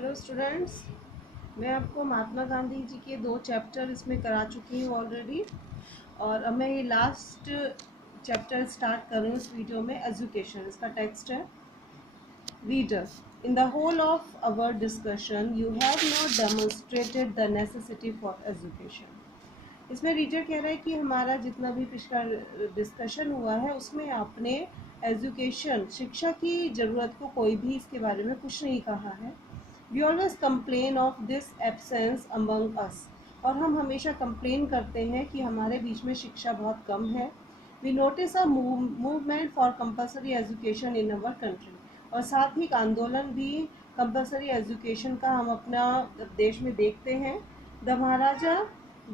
Hello students, मैं आपको महात्मा गांधी जी के 2 चैप्टर इसमें करा चुकी हूँ ऑलरेडी। और अब मैं ये लास्ट चैप्टर स्टार्ट कर रही हूँ इस वीडियो में। एजुकेशन इसका टेक्स्ट है। Reader, in the whole of our discussion you have not demonstrated the necessity for education. इसमें रीडर कह रहा है कि हमारा जितना भी पिछला डिस्कशन हुआ है उसमें आपने एजुकेशन शिक्षा की ज़रूरत को कोई भी इसके बारे में कुछ नहीं कहा है। We always complain of this absence among us, और हम हमेशा कंप्लेन करते हैं कि हमारे बीच में शिक्षा बहुत कम है। We notice a movement for compulsory education in our country, और साथ ही एक आंदोलन भी कंपलसरी एजुकेशन का हम अपना देश में देखते हैं। The Maharaja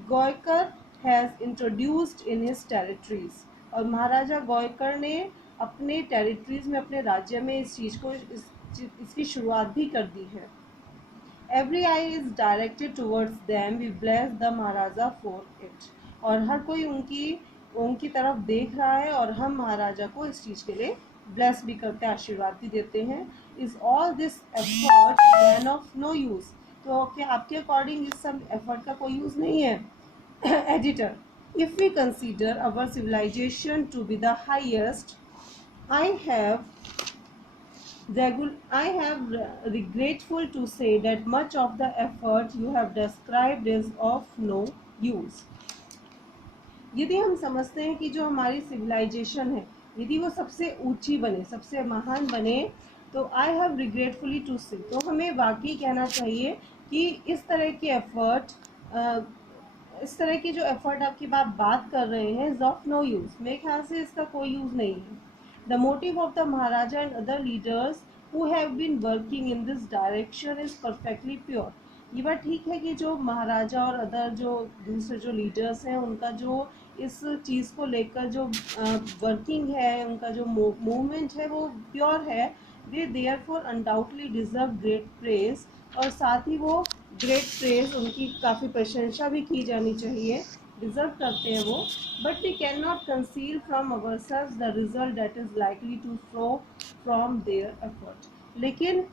Goykar has introduced in his territories, और महाराजा गोयकर ने अपने टेरिटरीज में, अपने राज्य में इस चीज़ को इसकी शुरुआत भी कर दी है। Every eye is directed towards them. We bless the Maharaja for it. और हर कोई उनकी तरफ देख रहा है और हम महाराजा को इस चीज़ के लिए ब्लेस भी करते हैं, आशीर्वाद भी देते हैं। Is all this effort then of no use? तो क्या आपके अकॉर्डिंग इस सब एफर्ट का कोई यूज़ नहीं है? Editor, if we consider our civilization to be the highest, I have regretful to say that much of the effort you have described is of no use. यदि हम समझते हैं कि जो हमारी सिविलाइजेशन है, यदि वो सबसे ऊंची बने, सबसे महान बने, तो आई हैव रिग्रेटफुली टू से, तो हमें वाकई कहना चाहिए कि इस तरह के एफर्ट, इस तरह की जो एफर्ट आपकी बात कर रहे हैं इज ऑफ नो यूज़। मेरे ख्याल से इसका कोई यूज़ नहीं है। The motive of the Maharaja and other leaders who have been working in this direction is perfectly pure. ये बात ठीक है कि जो महाराजा और अदर जो दूसरे जो लीडर्स हैं उनका जो इस चीज़ को लेकर जो वर्किंग है, उनका जो मूवमेंट है वो प्योर है। They therefore undoubtedly deserve great praise, और साथ ही वो ग्रेट प्रेज, उनकी काफ़ी प्रशंसा भी की जानी चाहिए, डिजर्व करते हैं वो। But we can not conceal from our self the result that is likely to flow from their effort. लेकिन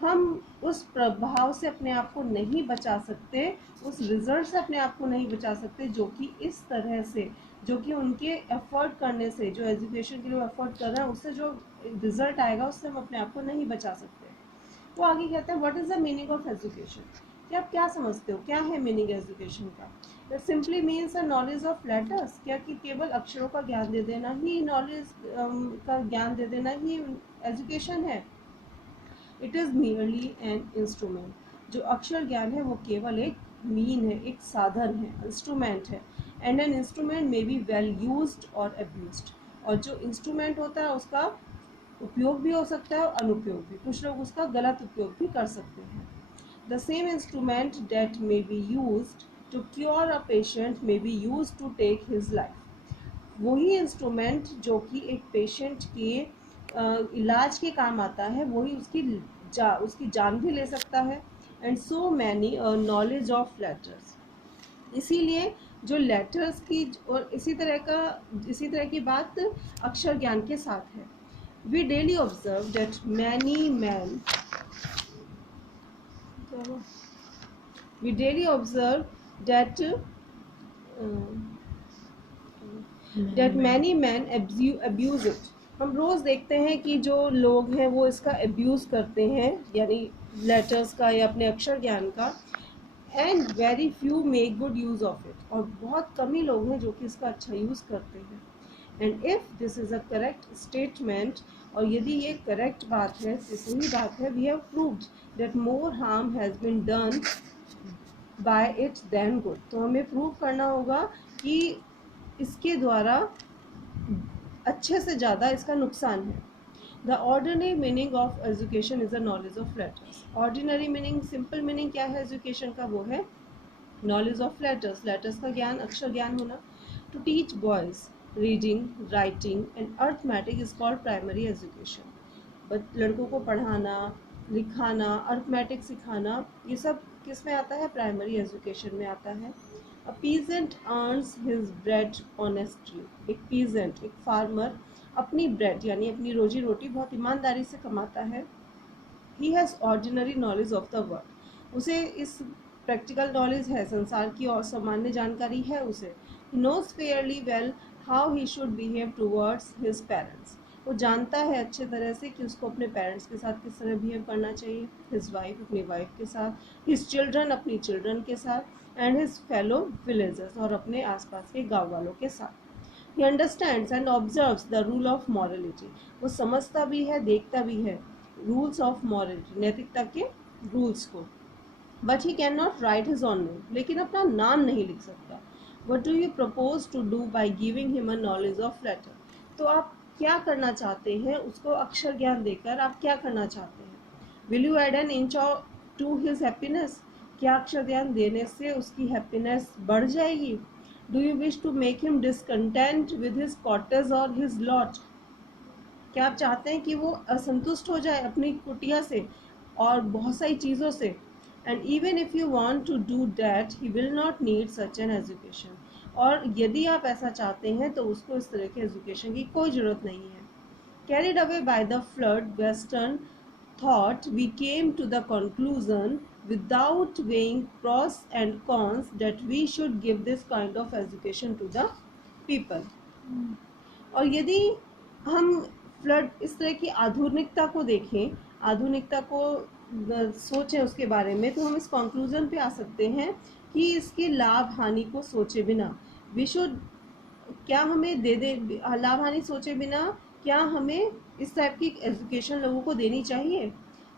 हम उस प्रभाव से अपने आप को नहीं बचा सकते, उस रिजल्ट से अपने आप को नहीं बचा सकते जो कि इस तरह से, जो कि उनके एफर्ट करने से, जो एजुकेशन के लिए एफर्ट कर रहे हैं उससे जो रिजल्ट आएगा उससे हम अपने आप को नहीं बचा सकते। वो आगे कहते हैं, what is the meaning of education? कि आप क्या समझते हो, क्या है मीनिंग एजुकेशन का? That simply means a knowledge of letters. क्या कि केवल अक्षरों का ज्ञान दे देना ही, नॉलेज का ज्ञान दे देना ही एजुकेशन है? It is merely an instrument. जो अक्षर ज्ञान है वो केवल एक मीन है, एक साधन है, इंस्ट्रूमेंट है। And an instrument may be well used और अब्यूज्ड, और जो इंस्ट्रूमेंट होता है उसका उपयोग भी हो सकता है और अनुपयोग भी। कुछ लोग उसका गलत उपयोग भी कर सकते हैं। The same instrument that may be used to cure a patient may be use to take his life. वही इंस्ट्रूमेंट जो कि एक पेशेंट के इलाज के काम आता है, वही उसकी जान भी ले सकता है। And so many knowledge of letters. इसीलिए जो लेटर्स की और इसी तरह की बात अक्षर ज्ञान के साथ है। We daily observe that many man We daily observe that many men abuse it. हम रोज़ देखते हैं कि जो लोग हैं वो इसका अब्यूज़ करते हैं, यानी लेटर्स का या अपने अक्षर ज्ञान का। And very few make good use of it, और बहुत कम ही लोग हैं जो कि इसका अच्छा यूज़ करते हैं। And if this is a correct statement, और यदि ये करेक्ट बात है, सही बात है, we have proved that more harm has been done by it than good. तो हमें प्रूव करना होगा कि इसके द्वारा अच्छे से ज़्यादा इसका नुकसान है। The ordinary meaning of education is a knowledge of letters. Ordinary meaning, simple meaning क्या है एजुकेशन का? वो है नॉलेज ऑफ लेटर्स, लेटर्स का ज्ञान, अक्षर ज्ञान होना। To teach boys reading, writing and arithmetic is called primary education. But लड़कों को पढ़ाना, लिखाना, अर्थमेटिक सिखाना, ये सब किस में आता है? प्राइमरी एजुकेशन में आता है। A peasant earns his bread honestly. एक पीजेंट, एक फार्मर अपनी ब्रेड यानी अपनी रोजी रोटी बहुत ईमानदारी से कमाता है। He has ordinary knowledge of the world, उसे इस प्रैक्टिकल नॉलेज है, संसार की और सामान्य जानकारी है उसे। He knows fairly well how he should behave towards his parents, वो जानता है अच्छे तरह से कि उसको अपने पेरेंट्स के साथ किस तरह बिहेव करना चाहिए, हिज वाइफ अपनी वाइफ के साथ, हिज चिल्ड्रन अपनी चिल्ड्रन के साथ, एंड हिज फेलो विलेजर्स और अपने आसपास के गाँव वालों के साथ। He understands and observes the rule of morality, वो समझता भी है, देखता भी है रूल्स ऑफ मॉरलिटी, नैतिकता के रूल्स को। बट ही कैन नॉट राइट हिज ऑन नेम, लेकिन अपना नाम नहीं लिख सकता। What do you propose to do by giving him a knowledge of letter, तो आप क्या करना चाहते हैं, उसको अक्षर ज्ञान देकर आप क्या करना चाहते हैं। Will you add an inch to his happiness, क्या अक्षर ज्ञान देने से उसकी हैप्पीनेस बढ़ जाएगी। Do you wish to make him discontent with his cottage और हिज लॉट, क्या आप चाहते हैं कि वो असंतुष्ट हो जाए अपनी कुटिया से और बहुत सारी चीज़ों से। And even if you want to do that he will not need such an education, और यदि आप ऐसा चाहते हैं तो उसको इस तरह के एजुकेशन की कोई ज़रूरत नहीं है। Carried away by the flood western thought, we came to the conclusion without weighing pros and cons that we should give this kind of education to the people. और यदि हम फ्लड इस तरह की आधुनिकता को देखें, आधुनिकता को सोचें उसके बारे में, तो हम इस कंक्लूजन पे आ सकते हैं कि इसके लाभ हानि को सोचे बिना वी शुड, क्या हमें दे दे लाभ हानि सोचे बिना क्या हमें इस टाइप की एजुकेशन लोगों को देनी चाहिए।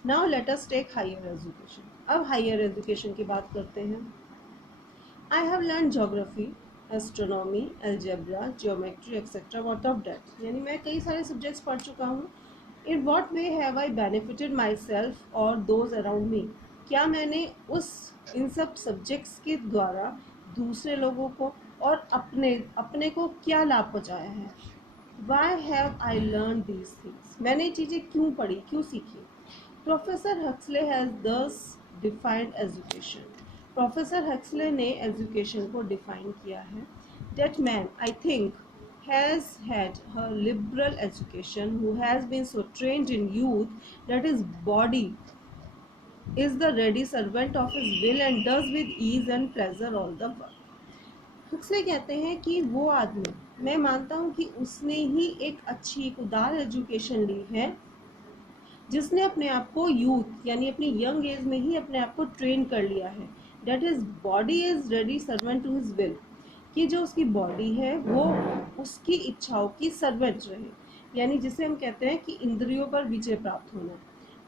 Now let us take higher education, अब हायर एजुकेशन की बात करते हैं। I have learn geography, astronomy, algebra, geometry etcetera, what of that, यानी मैं कई सारे सब्जेक्ट्स पढ़ चुका हूँ। In what way have I benefited my self और दोज अराउंड मी, क्या मैंने इन सब सब्जेक्ट्स के द्वारा दूसरे लोगों को और अपने को क्या लाभ पहुँचाया है। Why have I learn these things, मैंने ये चीज़ें क्यों पढ़ी, क्यों सीखी। प्रोफेसर हक्सले हैज़ दस डिफाइंड एजुकेशन, प्रोफेसर हक्सले ने एजुकेशन को डिफाइन किया है। That man I think has had a liberal education, who has been so trained in youth that his body is the ready servant of his will and does with ease and pleasure all the work. हुक्सले कहते हैं कि वो आदमी, मैं मानता हूँ कि उसने ही एक अच्छी एक उदार एजुकेशन ली है, जिसने अपने आप को यूथ यानी अपनी यंग एज में ही अपने आप को ट्रेन कर लिया है। That his body is ready servant to his will, कि जो उसकी बॉडी है वो उसकी इच्छाओं की सर्वेंट रहे, यानी जिसे हम कहते हैं कि इंद्रियों पर विजय प्राप्त होना।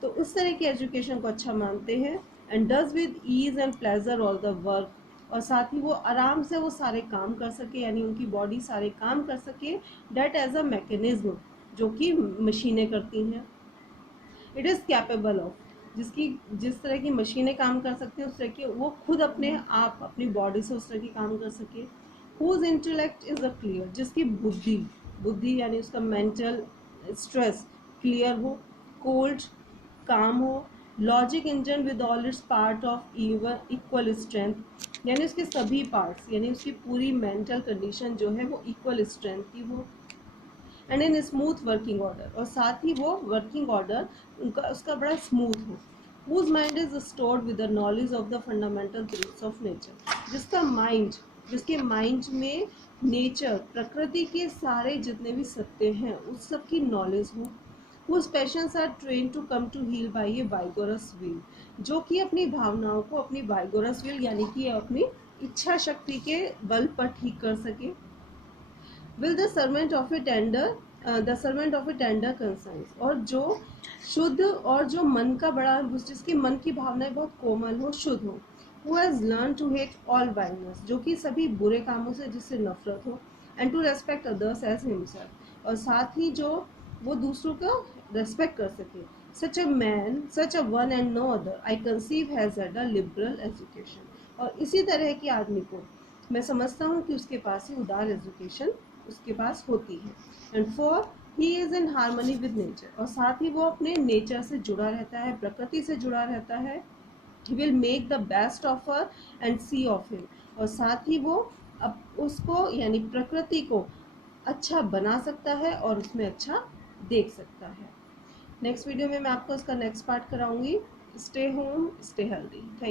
तो उस तरह की एजुकेशन को अच्छा मानते हैं। And does with ease and pleasure all the work, और साथ ही वो आराम से वो सारे काम कर सके, यानी उनकी बॉडी सारे काम कर सके। डेट एज अ मैकेनिज्म, जो कि मशीनें करती हैं। इट इज़ कैपेबल ऑफ, जिस तरह की मशीनें काम कर सकती हैं उस तरह की वो खुद अपने आप अपनी बॉडी से उस तरह की काम कर सके। Whose intellect is a clear, जिसकी बुद्धि यानी उसका मेंटल स्ट्रेस क्लियर हो, कोल्ड काम हो, logic engine with all its part of equal strength, यानी उसके सभी पार्ट्स यानी उसकी पूरी मेंटल कंडीशन जो है वो इक्वल स्ट्रेंथ की हो। And in smooth working order, और साथ ही वो वर्किंग ऑर्डर उसका बड़ा स्मूथ हो। Whose mind is stored with the knowledge of the fundamental truths of nature, जिसके माइंड में नेचर प्रकृति के सारे जितने भी सत्य हैं उस सब की नॉलेज हो। Whose passions are trained to come to heel by a vigorous will, जो कि अपनी भावनाओं को अपनी वाइगोरस विल यानी कि अपनी इच्छा शक्ति के बल पर ठीक कर सके। Will the servant of A tender conscience, और जो शुद्ध और जो मन का बड़ा, जिसकी मन की भावनाएं बहुत कोमल हो, शुद्ध हो। Who has learned to hate all vileness, जो कि सभी बुरे कामों से जिससे नफरत हो। And to respect others as himself, और साथ ही जो वो दूसरों का रेस्पेक्ट कर सके। Such a man, such a one and no other, I conceive has had a liberal education, और इसी तरह के आदमी को मैं समझता हूँ कि उसके पास ही उदार एजुकेशन उसके पास होती है। And for he is in harmony with nature, और साथ ही वो अपने नेचर से जुड़ा रहता है, प्रकृति से जुड़ा रहता है। He will make the best of her and she of him, और साथ ही वो अब उसको यानी प्रकृति को अच्छा बना सकता है और उसमें अच्छा देख सकता है। नेक्स्ट वीडियो में मैं आपको उसका नेक्स्ट पार्ट कराऊंगी. Stay home, stay healthy. Thank